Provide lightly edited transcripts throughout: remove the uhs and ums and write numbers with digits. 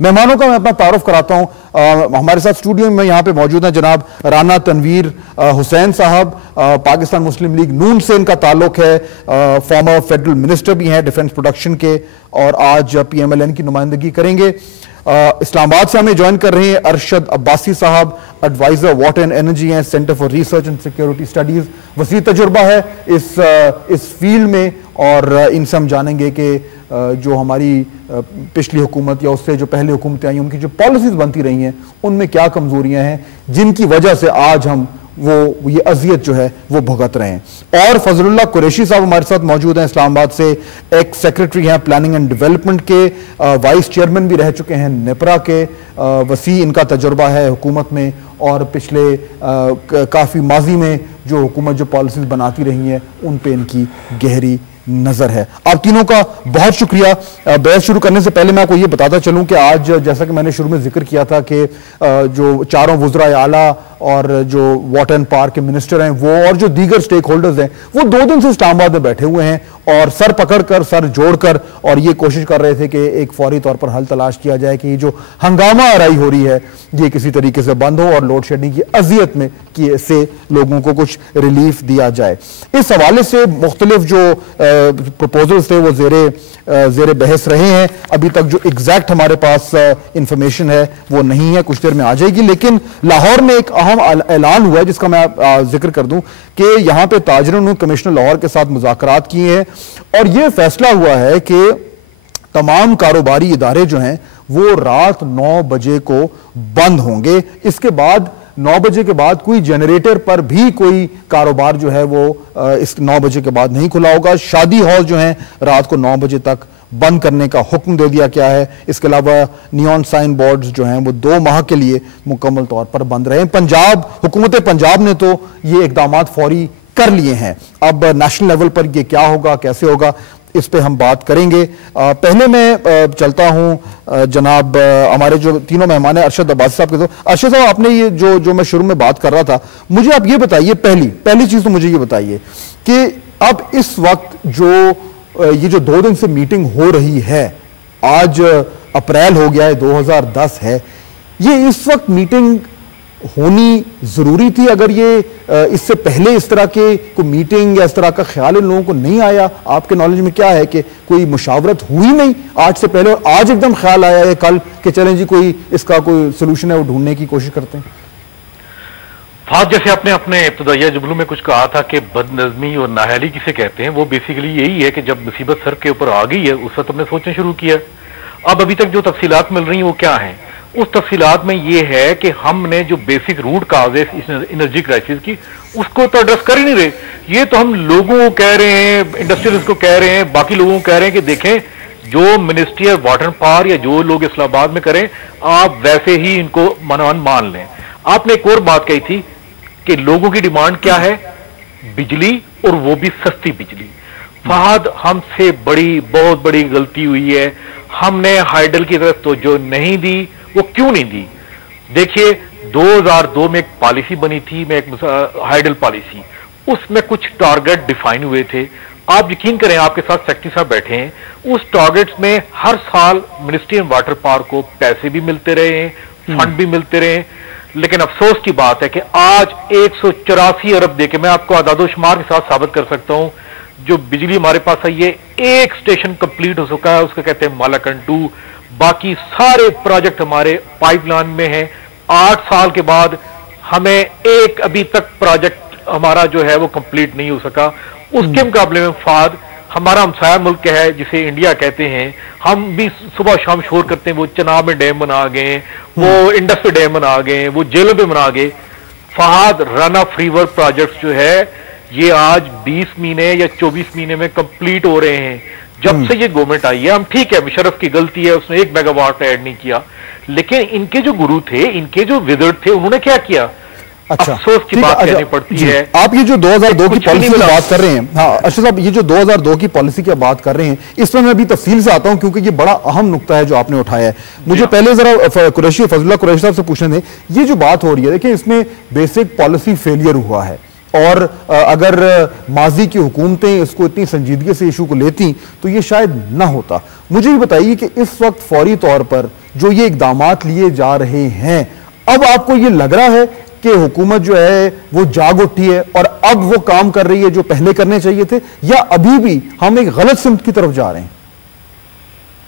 मेहमानों का मैं अपना तारुफ कराता हूं। हमारे साथ स्टूडियो में यहाँ पे मौजूद हैं जनाब राना तनवीर हुसैन साहब, पाकिस्तान मुस्लिम लीग नून से इनका ताल्लुक है, फॉर्मर फेडरल मिनिस्टर भी हैं डिफेंस प्रोडक्शन के और आज PMLN की नुमाइंदगी करेंगे। इस्लामाबाद से हमें ज्वाइन कर रहे हैं अरशद अब्बासी साहब, एडवाइजर वाटर एंड एनर्जी हैं, centre for research and security studies, वसी तजुर्बा है इस फील्ड में और इनसे हम जानेंगे कि जो हमारी पिछली हुकूमत या उससे जो पहले हुकूमतें आई उनकी जो पॉलिसीज बनती रही हैं उनमें क्या कमजोरियां हैं जिनकी वजह से आज हम ये अजियत जो है वो भुगत रहे हैं। और फजलुल्लाह कुरैशी साहब हमारे साथ मौजूद हैं, इस्लामाबाद से एक्स सेक्रेटरी हैं प्लानिंग एंड डेवलपमेंट के, वाइस चेयरमैन भी रह चुके हैं नेपरा के, वसी इनका तजुर्बा है हुकूमत में और पिछले काफ़ी माजी में जो हुकूमत जो पॉलिसीज बनाती रही हैं उन पे इनकी गहरी नजर है। आप तीनों का बहुत शुक्रिया। बहस शुरू करने से पहले मैं आपको ये बताता चलूं कि आज जैसा कि मैंने शुरू में जिक्र किया था कि जो चारों वुज़रा आला और जो वाटर एंड पार्क के मिनिस्टर हैं वो और जो दीगर स्टेक होल्डर्स हैं वो 2 दिन से इस्लामाबाद में बैठे हुए हैं और सर पकड़कर सर जोड़कर और ये कोशिश कर रहे थे कि एक फौरी तौर पर हल तलाश किया जाए कि ये जो हंगामा आराई हो रही है ये किसी तरीके से बंद हो और लोड शेडिंग की अजियत में से लोगों को कुछ रिलीफ दिया जाए। इस हवाले से मुख्तलिफ जो प्रपोजल्स थे वो जेरे बहस रहे हैं। अभी तक जो एग्जैक्ट हमारे पास इंफॉर्मेशन है वो नहीं है, कुछ देर में आ जाएगी। लेकिन लाहौर में एक अहम ऐलान हुआ है जिसका मैं जिक्र कर दूं कि यहां पे ताजरों ने कमिश्नर लाहौर के साथ मुज़ाकरात किए हैं और यह फैसला हुआ है कि तमाम कारोबारी इदारे जो हैं वो रात 9 बजे को बंद होंगे। इसके बाद 9 बजे के बाद कोई जनरेटर पर भी कोई कारोबार जो है वो इस 9 बजे के बाद नहीं खुला होगा। शादी हॉल जो है रात को 9 बजे तक बंद करने का हुक्म दे दिया गया है। इसके अलावा नियॉन साइन बोर्ड्स जो हैं वो 2 माह के लिए मुकम्मल तौर पर बंद रहे। हुकूमत पंजाब ने तो ये इकदाम फौरी कर लिए हैं। अब नेशनल लेवल पर ये क्या होगा, कैसे होगा, इस पे हम बात करेंगे। पहले मैं चलता हूं जनाब हमारे जो तीनों मेहमान हैं अरशद अब्बासी साहब के। तो अरशद साहब आपने ये जो मैं शुरू में बात कर रहा था, मुझे आप ये बताइए, पहली चीज तो मुझे ये बताइए कि अब इस वक्त ये जो 2 दिन से मीटिंग हो रही है, आज अप्रैल हो गया है, 2010 है, ये इस वक्त मीटिंग होनी जरूरी थी? अगर ये इससे पहले इस तरह के कोई मीटिंग या इस तरह का ख्याल इन लोगों को नहीं आया, आपके नॉलेज में क्या है कि कोई मुशावरत हुई नहीं आज से पहले और आज एकदम ख्याल आया है कल कि चलें जी कोई इसका कोई सोल्यूशन है वो ढूंढने की कोशिश करते हैं? फाद, जैसे आपने अपने इब्तदाइया जुमलों में कुछ कहा था कि बदनज़मी और नाअहली किसे कहते हैं, वो बेसिकली यही है कि जब मुसीबत सर के ऊपर आ गई है उस वक्त हमने सोचना शुरू किया। अब अभी तक जो तफसीलात मिल रही हैं वो क्या हैं? उस तफसीलात में ये है कि हमने जो बेसिक रूट काज है इस एनर्जी क्राइसिस की उसको तो एड्रेस कर ही नहीं रहे। ये तो हम लोगों को कह रहे हैं, इंडस्ट्रियलिस्ट को कह रहे हैं, बाकी लोगों को कह रहे हैं कि देखें जो ministry of water and power या जो लोग इस्लामाबाद में करें आप वैसे ही इनको मान लें। आपने एक और बात कही थी कि लोगों की डिमांड क्या है? बिजली, और वो भी सस्ती बिजली। फहद, हमसे बहुत बड़ी गलती हुई है। हमने हाइडल की तरफ तो जो नहीं दी वो क्यों नहीं दी? देखिए 2002 में एक पॉलिसी बनी थी, हाइडल पॉलिसी, उसमें कुछ टारगेट डिफाइन हुए थे। आप यकीन करें, आपके साथ सेक्रेटरी साहब बैठे हैं, उस टारगेट्स में हर साल मिनिस्ट्री ऑफ वाटर पावर को पैसे भी मिलते रहे हैं, फंड भी मिलते रहे। लेकिन अफसोस की बात है कि आज 184 अरब देके, मैं आपको आदादोशुमार के साथ साबित कर सकता हूं, जो बिजली हमारे पास आई है, एक स्टेशन कंप्लीट हो चुका है, उसको कहते हैं मालाकंड 2। बाकी सारे प्रोजेक्ट हमारे पाइपलाइन में हैं। 8 साल के बाद हमें एक अभी तक प्रोजेक्ट हमारा जो है वो कंप्लीट नहीं हो सका। उसके मुकाबले में फाद, हमारा हमसाया मुल्क है जिसे इंडिया कहते हैं, हम भी सुबह शाम शोर करते हैं वो चनाब में डैम बना गए, वो इंडस पे डैम बना गए, वो जेलों पे बना गए। Fahad, run of river project जो है ये आज 20 महीने या 24 महीने में कंप्लीट हो रहे हैं। जब से ये गवर्नमेंट आई है, हम ठीक है मुशर्रफ की गलती है उसने 1 मेगावाट ऐड नहीं किया, लेकिन इनके जो गुरु थे, इनके जो विजर्ड थे, उन्होंने क्या किया? अच्छा, अफसोस की बात कहनी पड़ती है। आप ये जो 2002 की पॉलिसी की बात कर रहे हैं, हाँ अरशद साहब, ये जो 2002 की पॉलिसी की बात कर रहे हैं, इसमें मैं अभी तफसील से आता हूं क्योंकि ये बड़ा अहम नुक्ता है जो आपने उठाया है। मुझे पहले जरा फजलुल्लाह कुरैशी साहब से पूछने दें, ये जो बात हो रही है, देखिए इसमें बेसिक पॉलिसी फेलियर हुआ है और अगर माजी की हुकूमतें इसको इतनी संजीदगी से इशू को लेती तो ये शायद ना होता। मुझे भी बताइए कि इस वक्त फौरी तौर पर जो ये इकदामात लिए जा रहे हैं, अब आपको ये लग रहा है कि हुकूमत जो है वो जाग उठी है और अब वो काम कर रही है जो पहले करने चाहिए थे, या अभी भी हम एक गलत सिमत की तरफ जा रहे हैं?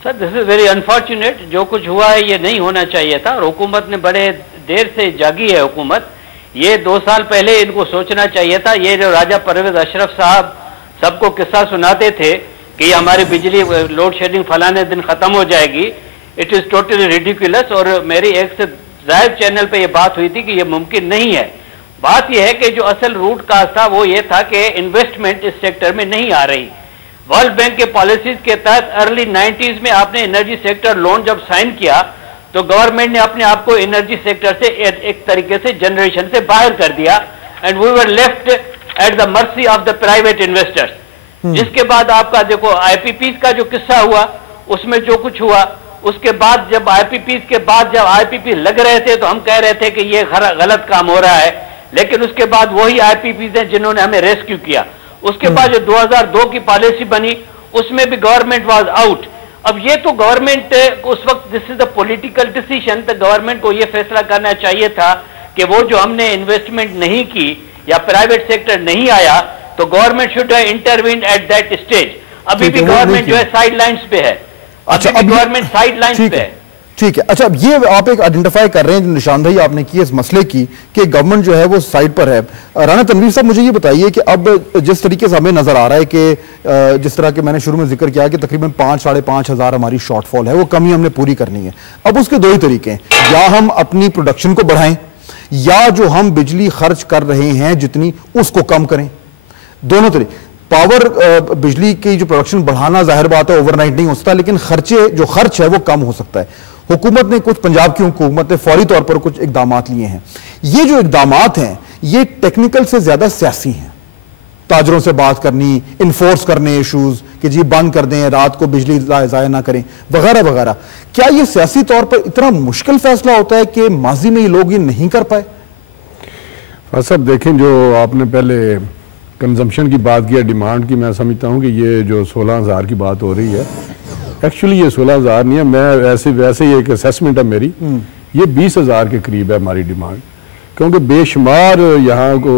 Sir, this is very unfortunate. जो कुछ हुआ है ये नहीं होना चाहिए था और हुकूमत ने बड़े देर से जागी है हुकूमत। ये 2 साल पहले इनको सोचना चाहिए था। ये जो राजा परवेज अशरफ साहब सबको किस्सा सुनाते थे कि हमारी बिजली लोड शेडिंग फलाने दिन खत्म हो जाएगी, इट इज टोटली रिडिकुलस। और मेरी एक से जायद चैनल पे ये बात हुई थी कि ये मुमकिन नहीं है। बात यह है कि जो असल रूट काज था वो ये था कि इन्वेस्टमेंट इस सेक्टर में नहीं आ रही। वर्ल्ड बैंक के पॉलिसीज के तहत अर्ली 90s में आपने एनर्जी सेक्टर लोन जब साइन किया तो गवर्नमेंट ने अपने आप को एनर्जी सेक्टर से एक तरीके से जनरेशन से बाहर कर दिया and we were left at the mercy of the private investors. जिसके बाद आपका देखो आईपीपीज का जो किस्सा हुआ, उसमें जो कुछ हुआ, उसके बाद जब आईपीपीज के बाद जब आईपीपी लग रहे थे तो हम कह रहे थे कि ये गलत काम हो रहा है, लेकिन उसके बाद वही आईपीपीज हैं जिन्होंने हमें रेस्क्यू किया। उसके बाद जो 2002 की पॉलिसी बनी उसमें भी गवर्नमेंट वाज आउट। अब ये तो गवर्नमेंट उस वक्त, this is the political decision, तो गवर्नमेंट को ये फैसला करना चाहिए था कि वो जो हमने इन्वेस्टमेंट नहीं की या प्राइवेट सेक्टर नहीं आया तो government should intervene at that stage. अभी भी गवर्नमेंट जो है साइड लाइन्स पे है। अच्छा, अब गवर्नमेंट साइड लाइन्स पे है। ठीक है। अच्छा, अब ये आप एक आइडेंटिफाई कर रहे हैं, जो निशानदेही आपने की इस मसले की कि गवर्नमेंट जो है वो साइड पर है। राना तनवीर साहब, मुझे ये बताइए कि अब जिस तरीके से हमें नजर आ रहा है कि जिस तरह के मैंने शुरू में जिक्र किया कि तकरीबन 5-5.5 हज़ार हमारी शॉर्टफॉल है, वो कमी हमने पूरी करनी है। अब उसके 2 ही तरीके हैं, या हम अपनी प्रोडक्शन को बढ़ाएं या जो हम बिजली खर्च कर रहे हैं जितनी उसको कम करें। दोनों तरीके। पावर बिजली की जो प्रोडक्शन बढ़ाना जाहिर बात है ओवरनाइट नहीं हो सकता, लेकिन खर्च है वो कम हो सकता है। हुकूमत ने पंजाब की हुकूमत ने फौरी तौर पर कुछ इकदामात लिए हैं। ये जो इकदामात हैं ये टेक्निकल से ज्यादा सियासी हैं। ताजरों से बात करनी, इन्फोर्स करने इशूज कि जी बंद कर दें, रात को बिजली जाया ना करें, वगैरह वगैरह। क्या ये सियासी तौर पर इतना मुश्किल फैसला होता है कि माजी में ये लोग ये नहीं कर पाए? सब देखें, जो आपने पहले कंजम्पशन की बात किया, डिमांड की, मैं समझता हूँ कि ये जो 16,000 की बात हो रही है, एक्चुअली ये 16,000 नहीं है। मैं वैसे ही एक असेसमेंट है मेरी, ये 20,000 के करीब है हमारी डिमांड। क्योंकि बेशुमार यहाँ को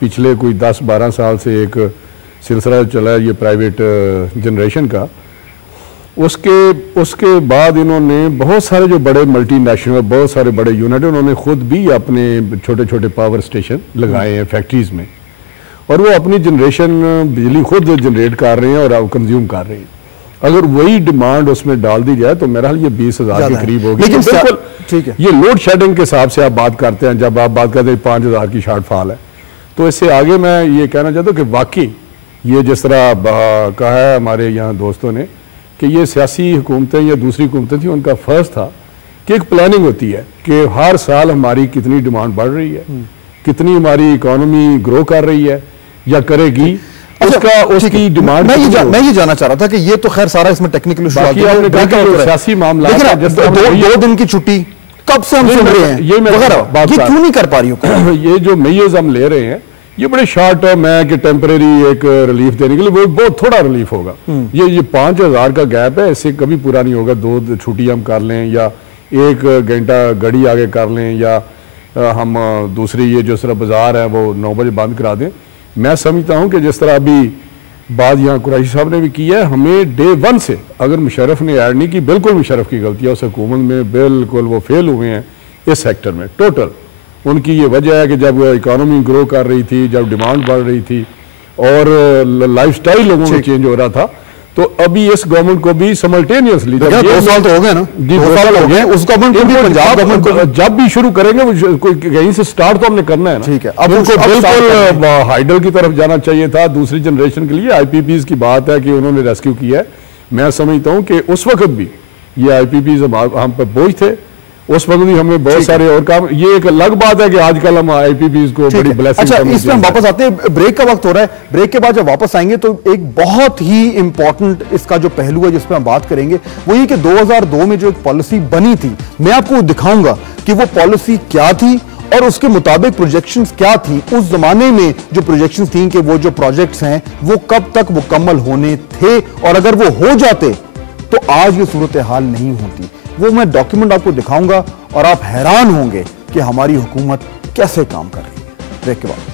पिछले कोई 10-12 साल से एक सिलसिला चला है ये प्राइवेट जनरेशन का। उसके बाद इन्होंने बहुत सारे जो बड़े मल्टीनेशनल, बहुत सारे बड़े यूनिट, उन्होंने खुद भी अपने छोटे छोटे पावर स्टेशन लगाए हैं फैक्ट्रीज में, और वो अपनी जनरेशन बिजली खुद जनरेट कर रहे हैं और कंज्यूम कर रहे हैं। अगर वही डिमांड उसमें डाल दी जाए तो मेरा हाल ये 20,000 के करीब होगी। लेकिन बिल्कुल ठीक है, ये लोड शेडिंग के हिसाब से आप बात करते हैं, जब आप बात करते हैं 5,000 की शॉर्टफॉल है, तो इससे आगे मैं ये कहना चाहता हूँ कि वाकई ये जिस तरह कहा है हमारे यहाँ दोस्तों ने कि ये सियासी हुकूमतें या दूसरी हुकूमतें थी, उनका फर्ज था कि एक प्लानिंग होती है कि हर साल हमारी कितनी डिमांड बढ़ रही है, कितनी हमारी इकोनॉमी ग्रो कर रही है या करेगी, उसकी डिमांड। मैं ये जानना चाह रहा था कि ये तो खैर सारा इसमें टेक्निकल सियासी मामला, 2 दिन की छुट्टी कब से हम सुन रहे हैं, ये क्यों नहीं कर पा रही हूँ? ये जो मेजर्स हम ले रहे हैं ये बड़े शॉर्ट टर्म है कि टेम्परेरी एक रिलीफ देने के लिए, वो बहुत थोड़ा रिलीफ होगा। ये 5,000 का गैप है, इससे कभी पूरा नहीं होगा। 2 छुट्टी हम कर लें या 1 घंटा घड़ी आगे कर लें या हम दूसरी ये जो सिर्फ बाजार है वो 9 बजे बंद करा दें। मैं समझता हूं कि जिस तरह अभी बात यहाँ कुरैशी साहब ने भी की है, हमें डे 1 से अगर मुशर्रफ ने ऐड नहीं की, बिल्कुल मुशर्रफ की गलती है, उस हुकूमत में बिल्कुल वो फेल हुए हैं इस सेक्टर में टोटल। उनकी ये वजह है कि जब इकोनॉमी ग्रो कर रही थी, जब डिमांड बढ़ रही थी और लाइफस्टाइल लोगों में चेंज हो रहा था, तो अभी इस गवर्नमेंट को भी सिमल्टेनियसली 2 साल तो हो गए ना, 2 साल हो गए, उस गवर्नमेंट को भी पंजाब गवर्नमेंट को जब भी शुरू करेंगे कोई कहीं से स्टार्ट तो हमने करना है ना। ठीक है, अब उनको बिल्कुल हाइडल की तरफ जाना चाहिए था दूसरी जनरेशन के लिए। आईपीपीज की बात है कि उन्होंने रेस्क्यू किया है। मैं समझता हूं कि उस वक्त भी ये आईपीपीज हम पर बोझ थे, उस वक्त भी हमें बहुत सारे और काम। ये एक अलग बात है कि आजकल हम आईपीपीज को बड़ी ब्लेसिंग। अच्छा, इसमें हम वापस आते हैं, ब्रेक का वक्त हो रहा है। ब्रेक के बाद जब वापस आएंगे तो एक बहुत ही इंपॉर्टेंट इसका जो पहलू है जिस पर हम बात करेंगे वो ये कि 2002 में जो एक पॉलिसी बनी थी, मैं आपको दिखाऊंगा कि वो पॉलिसी क्या थी और उसके मुताबिक प्रोजेक्शंस क्या थी उस जमाने में, जो प्रोजेक्शंस थी कि वो जो प्रोजेक्ट्स हैं वो कब तक मुकम्मल होने थे, और अगर वो हो जाते तो आज ये सूरत हाल नहीं होती। वो मैं डॉक्यूमेंट आपको दिखाऊंगा और आप हैरान होंगे कि हमारी हुकूमत कैसे काम कर रही है। ब्रेक के बाद